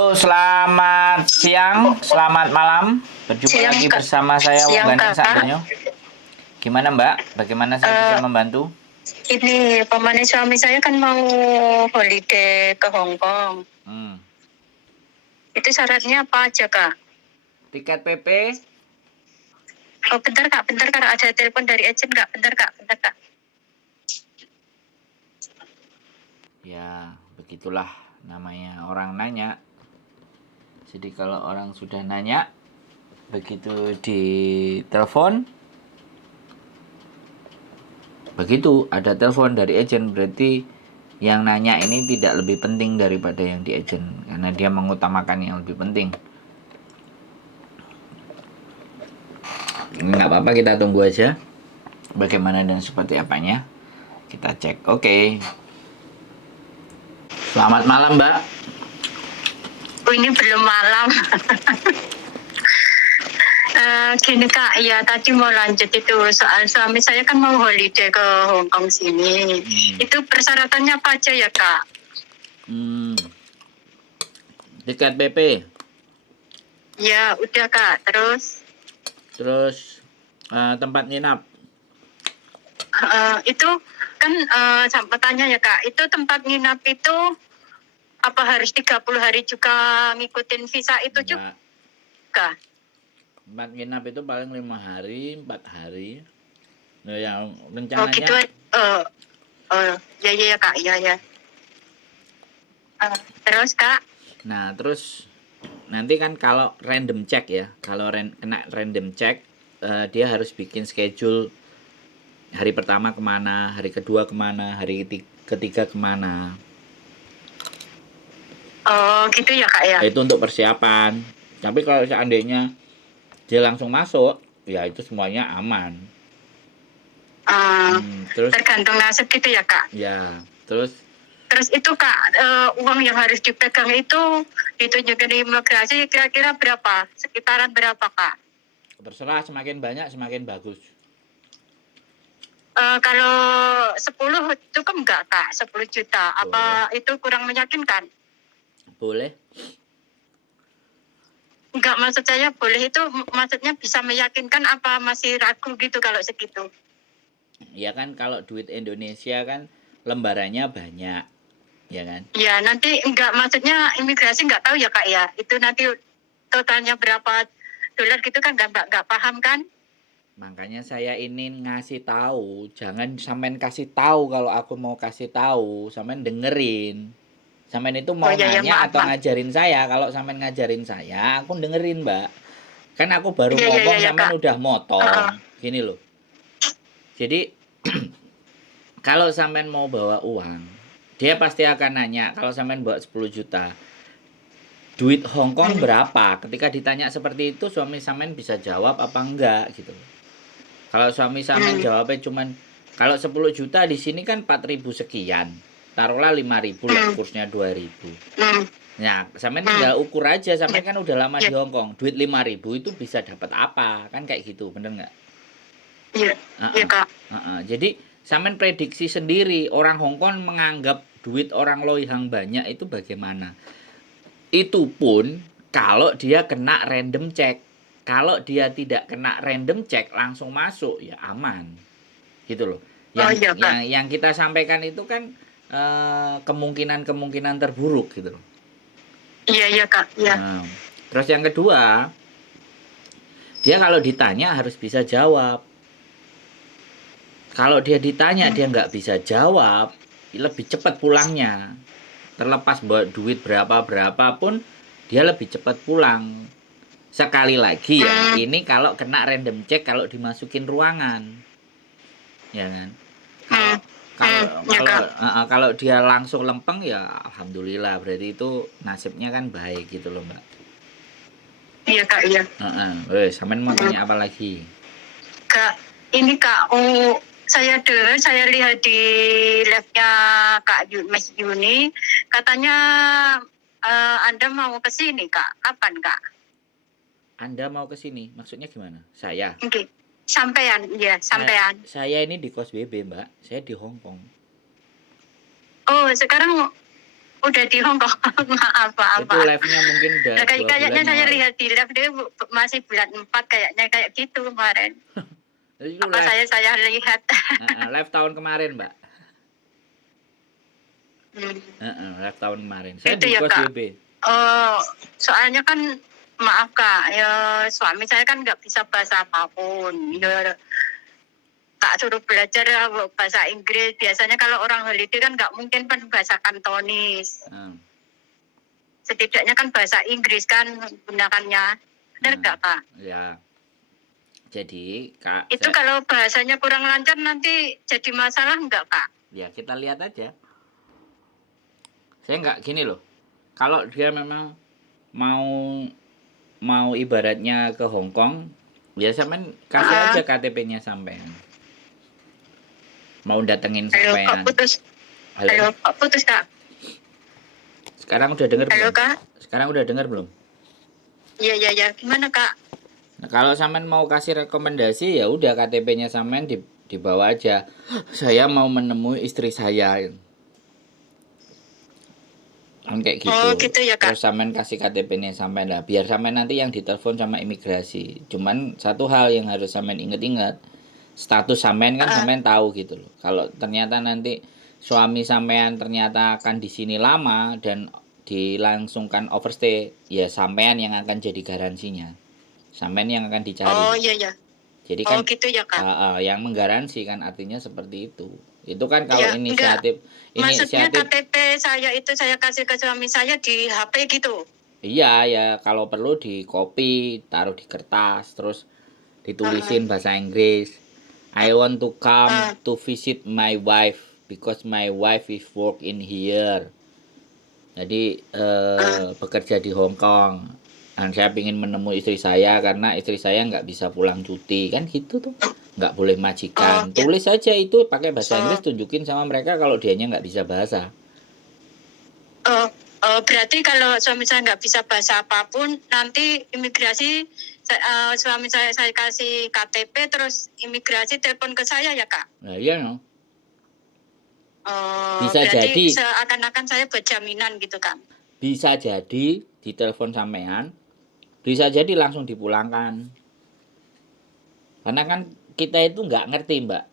Halo, selamat siang, selamat malam. Berjumpa Siang, lagi Kak. bersama saya Siang, Wongganing Kak. Sandonyo. Gimana Mbak? Bagaimana saya bisa Eh, membantu? ini pemanis suami saya kan mau holiday ke Hong Kong. Hmm. Itu syaratnya apa aja, Kak? Tiket PP? Oh, bentar, Kak. Bentar, Kak. Ada telepon dari agent, Kak. Bentar, Kak. Bentar, Kak. Ya, begitulah namanya orang nanya. Jadi kalau orang sudah nanya, begitu di telepon, begitu ada telepon dari agent, berarti yang nanya ini tidak lebih penting daripada yang di agent, karena dia mengutamakan yang lebih penting. Nggak apa-apa, kita tunggu aja bagaimana dan seperti apanya, kita cek. Oke. Selamat malam Mbak. Oh, ini belum malam. Gini, Kak. Ya, tadi mau lanjut itu. Soal suami saya kan mau holiday ke Hong Kong sini. Itu persyaratannya apa aja ya, Kak? Tiket PP, Ya, udah, Kak. terus tempat nginap. Itu kan sampai tanya ya, Kak. Itu tempat nginap itu apa harus 30 hari juga ngikutin visa itu Enggak. juga? Tempat nginap itu paling 5 hari, 4 hari. Nah, yang Oh, rencananya. gitu. Ya, ya, ya, Kak. Ya, ya. Terus, Kak? Nah, terus nanti kan kalau random check ya, kalau kena random check, dia harus bikin schedule hari pertama kemana, hari kedua kemana, hari ketiga kemana. Oh, gitu ya, Kak, ya? Itu untuk persiapan. Tapi kalau seandainya dia langsung masuk, ya itu semuanya aman. Terus Tergantung nasib gitu ya, Kak? ya, terus itu, Kak, uang yang harus dipegang itu ditunjukin imigrasi kira-kira berapa? Sekitaran berapa, Kak? terserah, semakin banyak semakin bagus. Kalau 10 cukup nggak, Kak? 10 juta. Apa itu kurang meyakinkan? Boleh. Enggak, maksud saya boleh itu maksudnya bisa meyakinkan apa masih ragu gitu kalau segitu? Ya kan kalau duit Indonesia kan lembarannya banyak, ya kan? Ya, nanti enggak, maksudnya imigrasi enggak tahu ya, Kak, ya. Itu nanti totalnya berapa dolar gitu kan enggak paham kan? Makanya saya ini ngasih tahu, jangan sampean kasih tahu kalau aku mau kasih tahu, sampean dengerin. Sampean itu mau Oh, ya, ya, nanya maaf, atau Pak. ngajarin saya? Kalau sampean ngajarin saya, aku dengerin, Mbak. Kan aku baru Ya, ya, ya, ngomong ya, sampean Kak. udah motong. Gini loh. Jadi kalau sampean mau bawa uang, dia pasti akan nanya, kalau sampean bawa 10 juta, duit Hong Kong berapa? Ketika ditanya seperti itu, suami sampean bisa jawab apa enggak gitu. Kalau suami sampean jawabnya cuman kalau 10 juta di sini kan 4.000 sekian. Taruhlah 5.000 lah, kursnya 2.000. Nah, sampean tinggal ukur aja, sampean kan udah lama di Hong Kong. Duit 5.000 itu bisa dapat apa? Kan kayak gitu, bener nggak? Iya, iya, Kak. Jadi sampean prediksi sendiri orang Hong Kong menganggap duit orang Loihang banyak itu bagaimana? Itu pun kalau dia kena random check. Kalau dia tidak kena random check langsung masuk ya aman. Gitu loh. Oh, Yang iya, Kak. yang kita sampaikan itu kan kemungkinan-kemungkinan terburuk gitu loh. Iya, iya, Kak. Iya. Nah, terus yang kedua, dia kalau ditanya harus bisa jawab. Kalau dia ditanya dia nggak bisa jawab, lebih cepat pulangnya. Terlepas bawa duit berapa pun, dia lebih cepat pulang. Sekali lagi ya, ini kalau kena random check kalau dimasukin ruangan, ya kan? Kalau kalau kalau dia langsung lempeng ya alhamdulillah, berarti itu nasibnya kan baik gitu loh Mbak. Iya, Kak. Iya. Sampean mau tanya apa lagi? Kak, ini Kak, saya dengar, saya lihat di live-nya Mas Yuni, katanya Anda mau ke sini, Kak. Kapan, Kak? Anda mau ke sini, maksudnya gimana? Saya? Oke. Sampean, ya, sampean. Saya ini di kos BB Mbak, saya di Hong Kong. Oh, sekarang udah di Hong Kong. Maaf, maaf, Itu Pak. live-nya mungkin udah Nah, 2 kayaknya bulan yang saya lalu. lihat di live dia masih bulan 4 kayaknya kayak gitu kemarin. Itu Apa live saya lihat. live tahun kemarin, Mbak. Hmm. Live tahun kemarin. Saya Itu di ya, kos Kak. WB. Soalnya kan maaf Kak, ya suami saya kan nggak bisa bahasa apapun. Ya Kak suruh belajar bahasa Inggris. Biasanya kalau orang holiday kan nggak mungkin kan bahasa Kantonis. Hmm. Setidaknya kan bahasa Inggris kan gunakannya. Benar nggak Kak? Ya. Jadi, Kak, Itu kalau bahasanya kurang lancar nanti jadi masalah nggak Kak? ya kita lihat aja. Saya nggak gini loh. Kalau dia memang mau ibaratnya ke Hong Kong, ya sampean kasih aja KTP-nya sampean. Mau datengin Halo Kak sampean. putus. Halo Kak putus Kak. Sekarang udah denger Halo belum? Kak. Sekarang udah denger belum? Iya. Gimana Kak? Nah, kalau sampean mau kasih rekomendasi ya udah KTP-nya sampean dibawa aja. Saya mau menemui istri saya. Kan kayak gitu. Oh gitu ya Kak. Terus sampean kasih KTP-nya sampean lah. Biar sampean nanti yang ditelepon sama imigrasi. Cuman satu hal yang harus sampean inget-inget, status sampean kan sampean tahu gitu loh. Kalau ternyata nanti suami sampean ternyata akan di sini lama dan dilangsungkan overstay, ya sampean yang akan jadi garansinya. Sampean yang akan dicari. Oh iya. Jadi Oh kan gitu ya Kak. yang menggaransi kan artinya seperti itu. Itu kan kalau Ya, inisiatif maksudnya KTP saya itu saya kasih ke suami saya di HP gitu. Iya ya, kalau perlu di copy, taruh di kertas, terus ditulisin bahasa Inggris. I want to come to visit my wife because my wife is work in here. Jadi bekerja di Hong Kong. Dan saya ingin menemui istri saya karena istri saya nggak bisa pulang cuti kan gitu tuh, nggak boleh majikan. Tulis saja itu pakai bahasa Inggris, tunjukin sama mereka kalau dianya nggak bisa bahasa. Berarti kalau suami saya nggak bisa bahasa apapun, nanti imigrasi suami saya kasih KTP, terus imigrasi telepon ke saya ya Kak? Nah iya no. Bisa berarti jadi seakan-akan saya buat jaminan gitu kan? Bisa jadi ditelepon sampean, bisa jadi langsung dipulangkan. Karena kan kita itu nggak ngerti Mbak,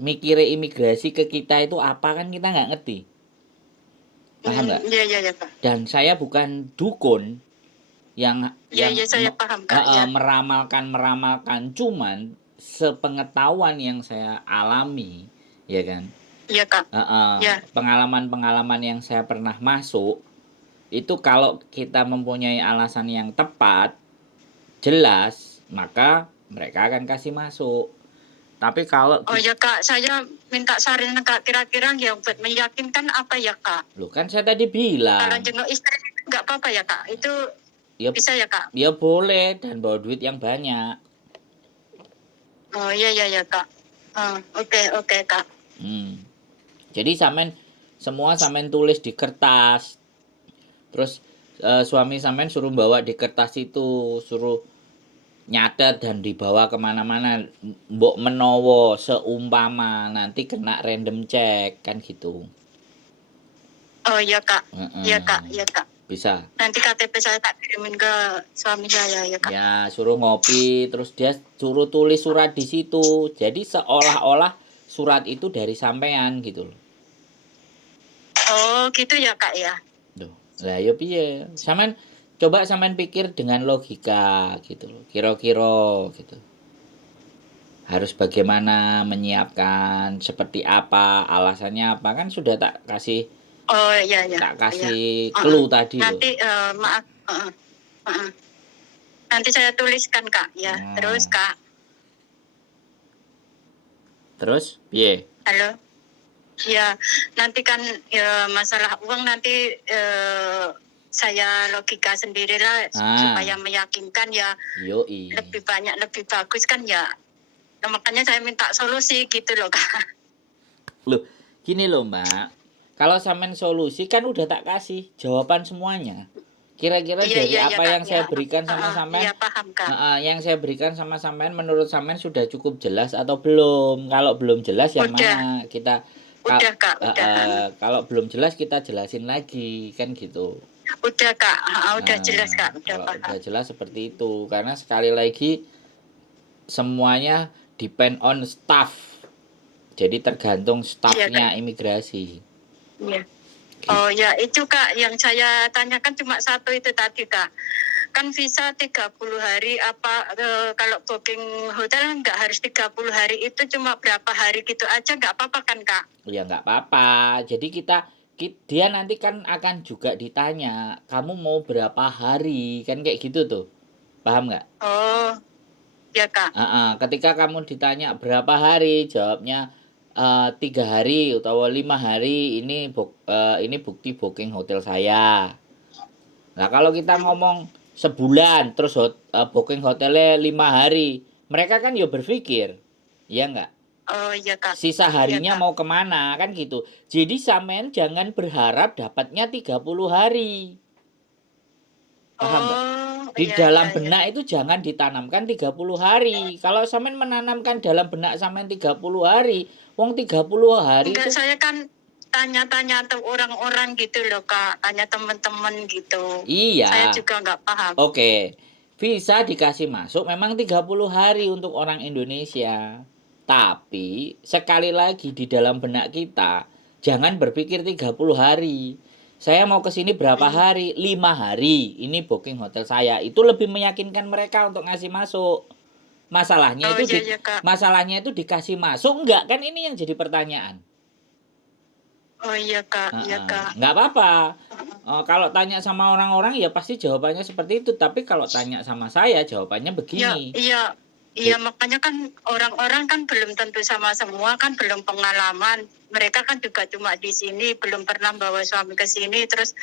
mikirnya imigrasi ke kita itu apa kan kita nggak ngerti. Paham nggak? Iya Pak. Dan saya bukan dukun yang saya paham Kak. meramalkan, cuman sepengetahuan yang saya alami, ya kan? Iya Kak. Pengalaman-pengalaman yang saya pernah masuk itu kalau kita mempunyai alasan yang tepat, jelas, maka mereka akan kasih masuk. Tapi kalau ya Kak, saya minta saran Kak, kira-kira yang buat meyakinkan apa ya Kak? Loh kan saya tadi bilang. Kalau jenguk istri nggak apa-apa ya Kak? Itu ya, bisa ya Kak? Ya boleh, dan bawa duit yang banyak. Oh iya Kak. Oke Kak. Jadi semua sampean tulis di kertas. Terus suami sampean suruh bawa di kertas itu, suruh nyatet dan dibawa kemana-mana. Mbok menowo seumpama nanti kena random check kan gitu. Oh iya Kak. Iya Kak. Bisa. Nanti KTP saya tak kirimin ke suami saya ya Kak. Ya suruh ngopi, terus dia suruh tulis surat di situ. Jadi seolah-olah surat itu dari sampean gitu loh. Oh gitu ya Kak ya. Lah ya piye? Coba sampean pikir dengan logika gitu loh. Kira-kira gitu. Harus bagaimana menyiapkan, seperti apa, alasannya apa, kan sudah tak kasih. Oh iya. Tak kasih clue tadi loh. Nanti maaf. Nanti saya tuliskan Kak ya. Terus Kak. Terus piye? Halo. Ya, nanti kan masalah uang nanti saya logika sendirilah supaya meyakinkan ya. Yoi. Lebih banyak lebih bagus kan ya. Nah, makanya saya minta solusi gitu loh Kak. Loh, gini loh Mbak. Kalau sampean solusi kan udah tak kasih jawaban semuanya. Kira-kira dari apa Kak, yang saya berikan sama sampean? Iya paham Kak. Yang saya berikan sama sampean menurut sampean sudah cukup jelas atau belum? Kalau belum jelas yang mana kita Udah Kak, udah. Kalau belum jelas kita jelasin lagi kan gitu. Udah Kak, udah jelas Kak, udah Kalau paham. udah jelas seperti itu, karena sekali lagi semuanya depend on staff. Jadi tergantung staffnya imigrasi. Iya. Oh ya itu Kak, yang saya tanyakan cuma satu itu tadi Kak. Kan visa 30 hari kalau booking hotel nggak harus 30 hari, itu cuma berapa hari gitu aja nggak apa-apa kan Kak? Ya nggak apa-apa. Jadi dia nanti kan akan juga ditanya, kamu mau berapa hari? Kan kayak gitu tuh. Paham nggak? Oh, ya Kak. Ketika kamu ditanya berapa hari, jawabnya 3 hari atau 5 hari, ini bukti booking hotel saya. Nah, kalau kita ngomong sebulan terus booking hotelnya 5 hari, mereka kan ya berpikir, ya nggak? Oh iya Kak. Sisa harinya Iya, Kak. mau kemana, kan gitu. Jadi sampean jangan berharap dapatnya 30 hari. Paham nggak? Di dalam benak itu jangan ditanamkan 30 hari. Kalau sampean menanamkan dalam benak sampean 30 hari, wong 30 hari Enggak, itu saya kan tanya-tanya orang-orang gitu loh Kak, tanya teman-teman gitu. iya. Saya juga nggak paham. Oke. Visa dikasih masuk memang 30 hari untuk orang Indonesia. Tapi sekali lagi di dalam benak kita jangan berpikir 30 hari. Saya mau ke sini berapa hari? 5 hari. Ini booking hotel saya. Itu lebih meyakinkan mereka untuk ngasih masuk. Masalahnya masalahnya itu dikasih masuk enggak? Kan ini yang jadi pertanyaan. Oh iya Kak, iya Kak. Nggak apa-apa. Kalau tanya sama orang-orang ya pasti jawabannya seperti itu. Tapi kalau tanya sama saya jawabannya begini. Iya, makanya kan orang-orang kan belum tentu sama semua, kan belum pengalaman. Mereka kan juga cuma di sini, belum pernah bawa suami ke sini. Terus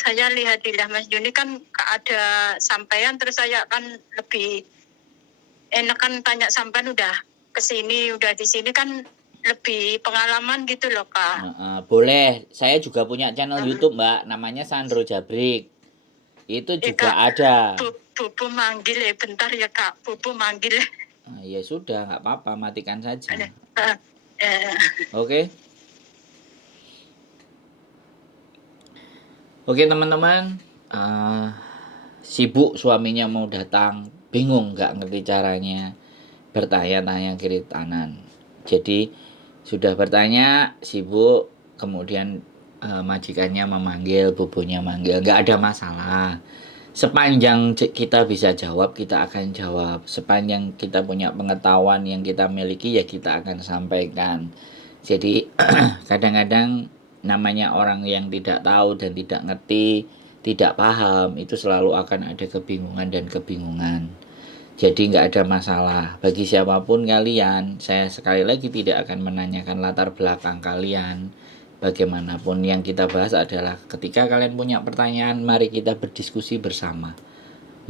saya lihat di Mas Juni kan ada sampaian, terus saya kan lebih enak kan tanya sampean udah ke sini, udah di sini kan lebih pengalaman gitu loh Kak. Boleh, saya juga punya channel YouTube Mbak, namanya Sandro Jabrik. Itu juga Kak, ada. Bubu manggil ya, bentar ya Kak, Bubu manggil. Ya sudah, nggak apa-apa, matikan saja. Oke. Oke teman-teman, sibuk suaminya mau datang, bingung nggak ngerti caranya, bertanya-tanya kiri kanan. Jadi sudah bertanya, sibuk, kemudian majikannya memanggil, bubunya manggil, nggak ada masalah. Sepanjang kita bisa jawab, kita akan jawab. Sepanjang kita punya pengetahuan yang kita miliki, ya kita akan sampaikan. Jadi kadang-kadang namanya orang yang tidak tahu dan tidak ngerti, tidak paham, itu selalu akan ada kebingungan dan kebingungan. Jadi nggak ada masalah. Bagi siapapun kalian, saya sekali lagi tidak akan menanyakan latar belakang kalian. Bagaimanapun yang kita bahas adalah ketika kalian punya pertanyaan, mari kita berdiskusi bersama.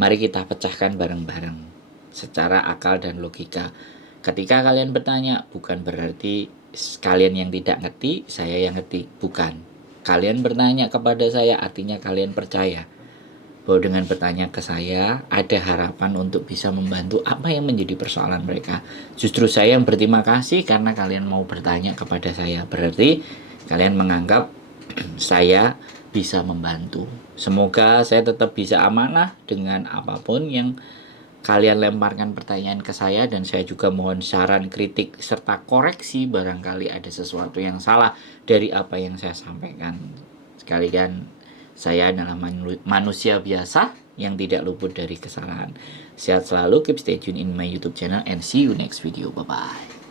Mari kita pecahkan bareng-bareng secara akal dan logika. Ketika kalian bertanya, bukan berarti kalian yang tidak ngerti, saya yang ngerti. Bukan. Kalian bertanya kepada saya, artinya kalian percaya bahwa dengan bertanya ke saya, ada harapan untuk bisa membantu apa yang menjadi persoalan mereka. Justru saya yang berterima kasih karena kalian mau bertanya kepada saya. Berarti kalian menganggap saya bisa membantu. Semoga saya tetap bisa amanah dengan apapun yang kalian lemparkan pertanyaan ke saya, dan saya juga mohon saran, kritik, serta koreksi barangkali ada sesuatu yang salah dari apa yang saya sampaikan. Sekalian saya adalah manusia biasa yang tidak luput dari kesalahan. Sehat selalu, keep stay tune in my YouTube channel and see you next video. Bye-bye.